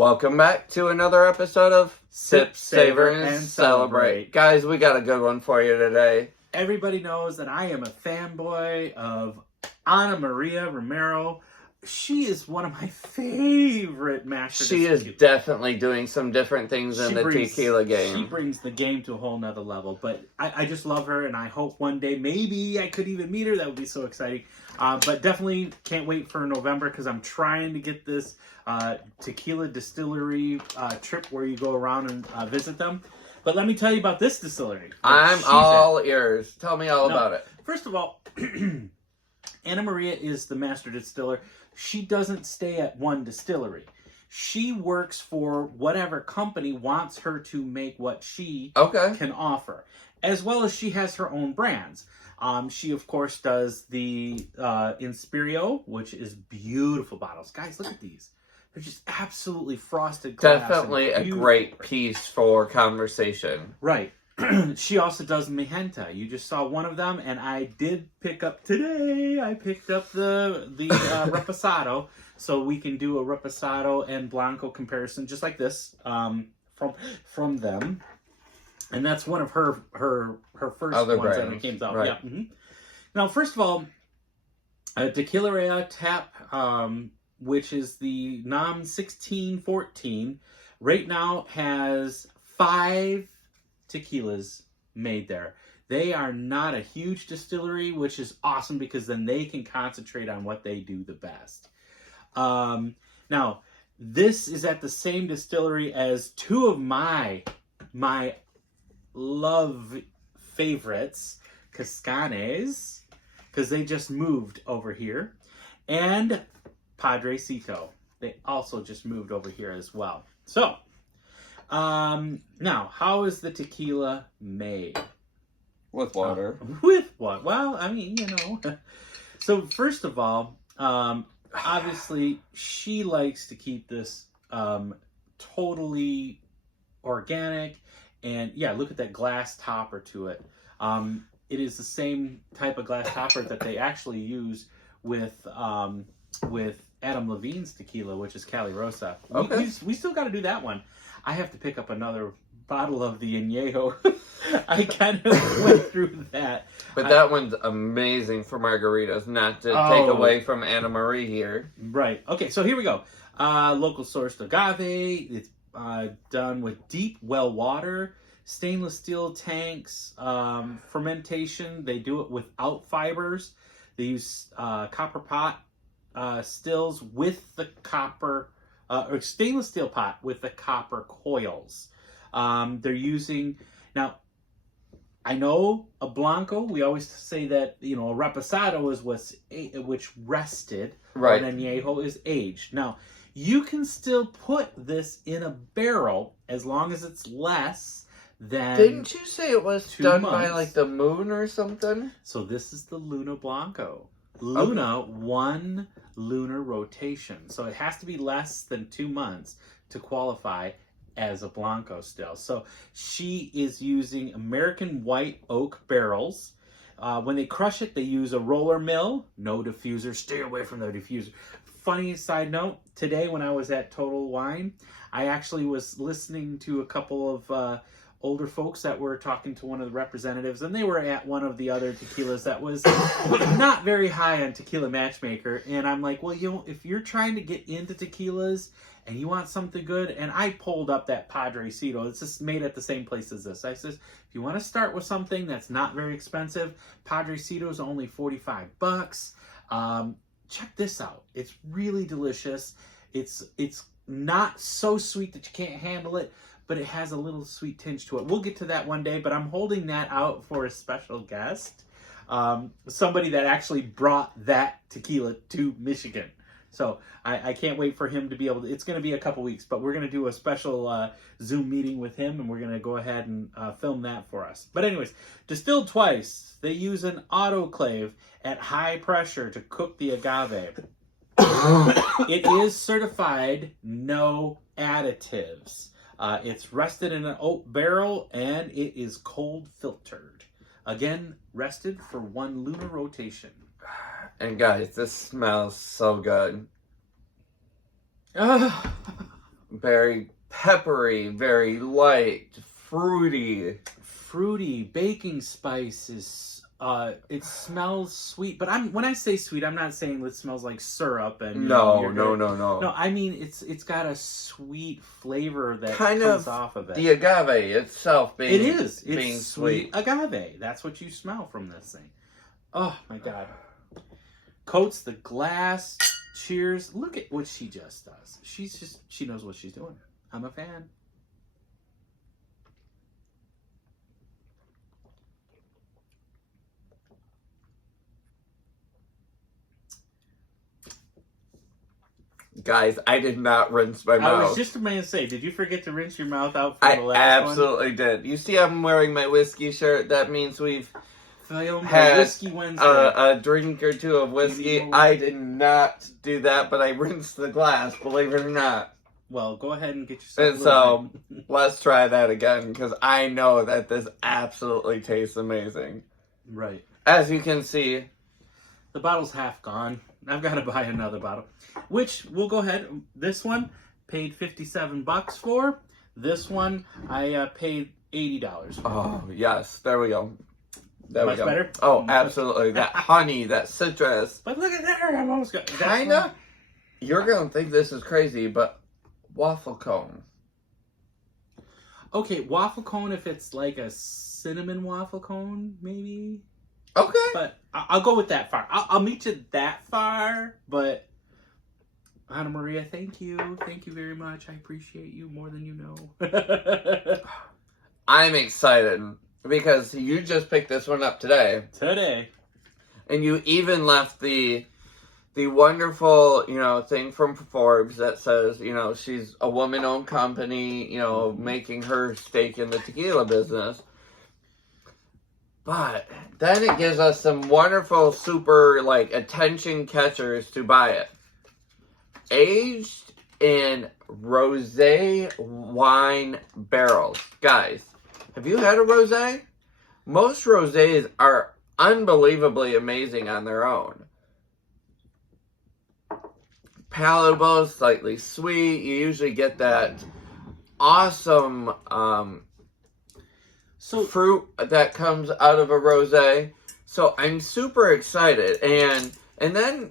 Welcome back to another episode of Sip, Savor, and Celebrate. Guys, we got a good one for you today. Everybody knows that I am a fanboy of Ana Maria Romero. She is one of my favorite masters. She is definitely doing some different things in the tequila game. She brings the game to a whole nother level. But I just love her, and I hope one day maybe I could even meet her. That would be so exciting. But definitely can't wait for November because I'm trying to get this tequila distillery trip where you go around and visit them. But let me tell you about this distillery. I'm all ears. Tell me all about it. First of all, Ana Maria is the master distiller. She doesn't stay at one distillery. She works for whatever company wants her to make what she can offer, as well as she has her own brands. She, of course, does the Inspirio, which is beautiful bottles. Guys, look at these. They're just absolutely frosted glass. Definitely a great piece for conversation. Right. She also does Magenta. You just saw one of them, and I did pick up today. I picked up the Reposado, so we can do a Reposado and Blanco comparison, just like this, from them. And that's one of her first other ones brands. that came out. Right. Yeah. Mm-hmm. Now, first of all, Tequila Tap, which is the NOM 1614, right now has 5 tequilas made there. They are not a huge distillery, which is awesome because then they can concentrate on what they do the best. Now, this is at the same distillery as 2 of my love favorites, Cascanes, because they just moved over here, and Padrecito. They also just moved over here as well. So, now, how is the tequila made? With water. With what? Well, I mean, So, first of all, obviously, she likes to keep this totally organic. And, yeah, look at that glass topper to it. It is the same type of glass topper that they actually use with Adam Levine's tequila, which is Cali Rosa. We still got to do that one. I have to pick up another bottle of the Añejo. I kind of went through that. But that one's amazing for margaritas, not to take away from Ana Maria here. Right. Okay, so here we go. Local sourced agave. It's done with deep well water, stainless steel tanks, fermentation. They do it without fibers. They use copper pot stills with the copper, or stainless steel pot with the copper coils. They're using, now, I know a Blanco, we always say that, a Reposado is which rested, right? Or an Añejo is aged. Now, you can still put this in a barrel as long as it's less than Didn't you say it was done months. by, like, the moon or something? So this is the Luna Blanco. Luna, 1 lunar rotation. So it has to be less than 2 months to qualify as a Blanco still. So she is using American white oak barrels. When they crush it, they use a roller mill. No diffuser. Stay away from the diffuser. Funny side note, today when I was at Total Wine, I actually was listening to a couple of older folks that were talking to one of the representatives, and they were at one of the other tequilas that was not very high on Tequila Matchmaker. And I'm like, well, if you're trying to get into tequilas and you want something good, and I pulled up that Padrecito. It's just made at the same place as this. I says, if you want to start with something that's not very expensive, Padrecito is only $45. Check this out. It's really delicious. It's not so sweet that you can't handle it, but it has a little sweet tinge to it. We'll get to that one day, but I'm holding that out for a special guest. Somebody that actually brought that tequila to Michigan. So I can't wait for him to be able to, it's going to be a couple weeks, but we're going to do a special Zoom meeting with him, and we're going to go ahead and film that for us. But anyways, distilled twice. They use an autoclave at high pressure to cook the agave. It is certified no additives. It's rested in an oak barrel, and it is cold filtered. Again, rested for 1 lunar rotation. And guys, this smells so good. Very peppery, very light, fruity. Fruity, baking spices. It smells sweet, but when I say sweet, I'm not saying it smells like syrup and No. No, I mean it's got a sweet flavor that kind comes of off of it. The agave itself being It's being sweet agave. That's what you smell from this thing. Oh my god! Coats the glass. Cheers! Look at what she just does. She knows what she's doing. I'm a fan. Guys, I did not rinse my mouth. I was just about to say, did you forget to rinse your mouth out for the last absolutely did. You see I'm wearing my whiskey shirt. That means we've had Whiskey Wednesday. A drink or two of whiskey. I did not do that, but I rinsed the glass, believe it or not. Well, go ahead and get yourself And so, let's try that again, because I know that this absolutely tastes amazing. Right. As you can see, the bottle's half gone. I've got to buy another bottle. Which, we'll go ahead. This one, paid $57 for. This one, I paid $80. Oh, yes. There we go. There Much we go. better? Oh, absolutely. That honey, that citrus. But look at there. I've almost got... Kinda. You're going to think this is crazy, but waffle cone. Okay, waffle cone if it's like a cinnamon waffle cone, maybe. Okay. But I'll go with that far. I'll meet you that far, but Anna Maria, thank you. Thank you very much. I appreciate you more than you know. I'm excited because you just picked this one up today. And you even left the wonderful, thing from Forbes that says, she's a woman-owned company, making her stake in the tequila business. But then it gives us some wonderful, super, attention catchers to buy it. Aged in rosé wine barrels. Guys, have you had a rosé? Most rosés are unbelievably amazing on their own. Palatable, slightly sweet. You usually get that awesome fruit that comes out of a rosé. So I'm super excited. And then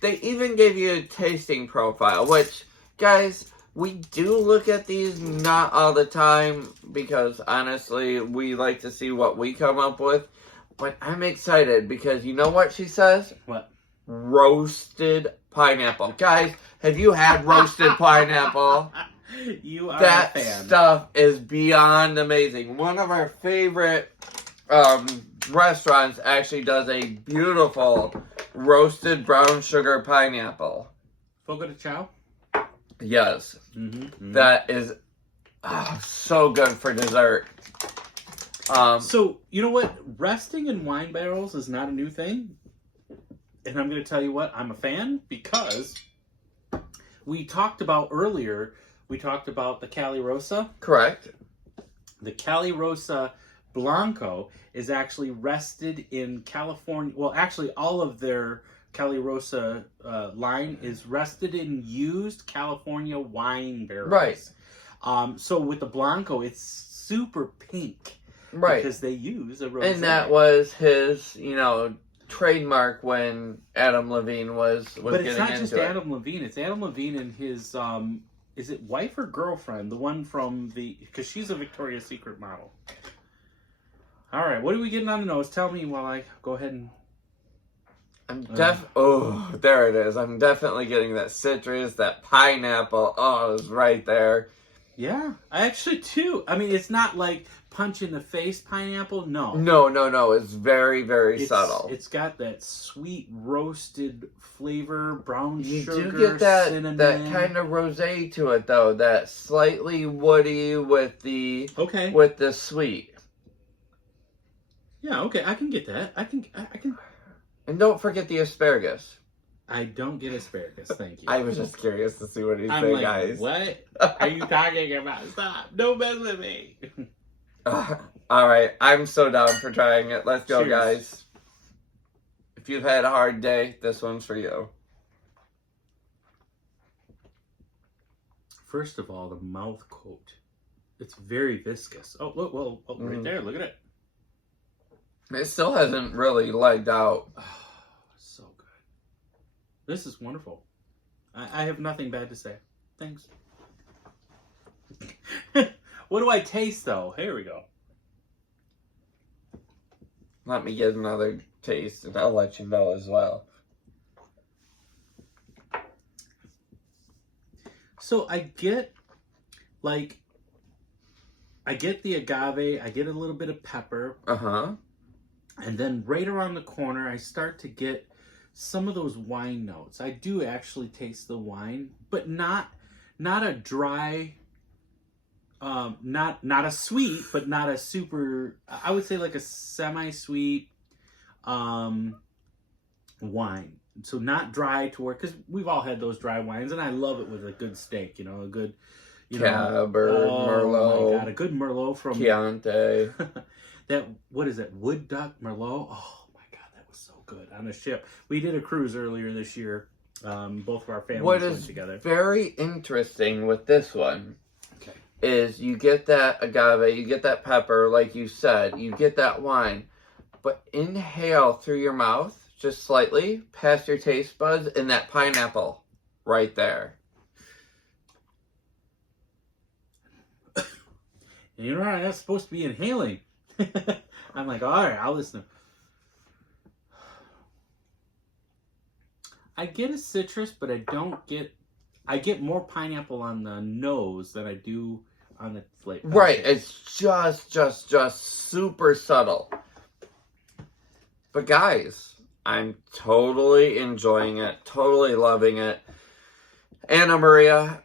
they even gave you a tasting profile, which, guys, we do look at these not all the time because, honestly, we like to see what we come up with. But I'm excited because you know what she says? What? Roasted pineapple. Guys, have you had roasted pineapple? You are that a fan. Stuff is beyond amazing. One of our favorite restaurants actually does a beautiful roasted brown sugar pineapple. Fogo de Chao? Yes. Mm-hmm. That is so good for dessert. So, you know what? Resting in wine barrels is not a new thing. And I'm going to tell you what, I'm a fan because we talked about earlier, we talked about the Cali Rosa. Correct. The Cali Rosa Blanco is actually rested in California. Well, actually, all of their Cali Rosa line is rested in used California wine barrels. Right. So with the Blanco, it's super pink. Right. Because they use a rosé. And that was his, trademark when Adam Levine was getting into it. But it's not just Adam Levine. It's Adam Levine and his, is it wife or girlfriend? The one from because she's a Victoria's Secret model. All right, what are we getting on the nose? Tell me while I go ahead and... Oh, there it is. I'm definitely getting that citrus, that pineapple. Oh, it's right there. Yeah, I actually too. I mean, it's not like punch in the face pineapple. No. No. It's very, very subtle. It's got that sweet roasted flavor, brown sugar, you do get that cinnamon. That kind of rosé to it though. That slightly woody with the sweet. Yeah, okay, I can get that. I can. And don't forget the asparagus. I don't get asparagus, thank you. I was just curious to see what he'd say, guys. What are you talking about? Stop! Don't mess with me. All right, I'm so down for trying it. Let's go, Cheers. guys. If you've had a hard day, this one's for you. First of all, the mouth coat. It's very viscous. Oh, look, well, right there. Look at it. It still hasn't really legged out. Oh, so good. This is wonderful. I have nothing bad to say. Thanks. What do I taste, though? Here we go. Let me get another taste, and I'll let you know as well. So I get the agave, I get a little bit of pepper. And then right around the corner, I start to get some of those wine notes. I do actually taste the wine, but not a dry, not a sweet, but not a super, I would say like a semi-sweet wine. So not dry to where, because we've all had those dry wines, and I love it with a good steak, a good, Cab or Merlot. Oh my God, a good Merlot from Chianti. That, what is it? Wood Duck Merlot? Oh my God, that was so good on a ship. We did a cruise earlier this year. Both of our families went together. What is very interesting with this one is you get that agave, you get that pepper, like you said, you get that wine, but inhale through your mouth just slightly past your taste buds and that pineapple right there. You know, I'm not supposed to be inhaling. I'm like, all right, I'll listen. I get a citrus, but I get more pineapple on the nose than I do on the flavor. Right, it's just super subtle. But guys, I'm totally enjoying it, totally loving it. Anna Maria,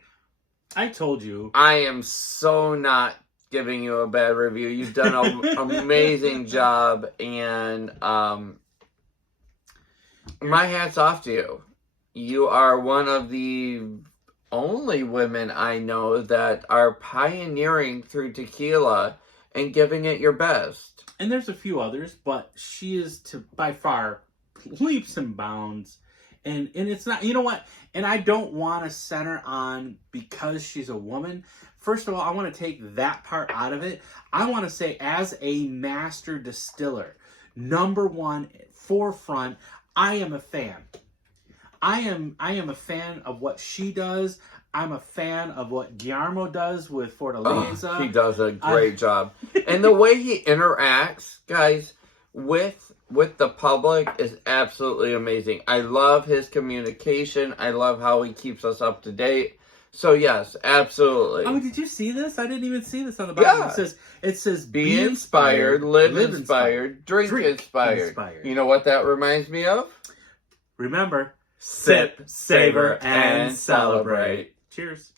I told you. I am so not giving you a bad review. You've done an amazing job, and my hat's off to you. You are one of the only women I know that are pioneering through tequila and giving it your best. And there's a few others, but she is by far leaps and bounds. And it's not, you know what? And I don't want to center on because she's a woman. First of all, I want to take that part out of it. I want to say, as a master distiller, number one, forefront, I am a fan. I am a fan of what she does. I'm a fan of what Guillermo does with Fortaleza. Oh, he does a great job. And the way he interacts, guys, with the public is absolutely amazing. I love his communication. I love how he keeps us up to date. So yes, absolutely. Oh, did you see this? I didn't even see this on the bottom. Yeah. It says be inspired, live inspired, drink inspired. You know what that reminds me of? Remember, sip, savor, and celebrate. Cheers.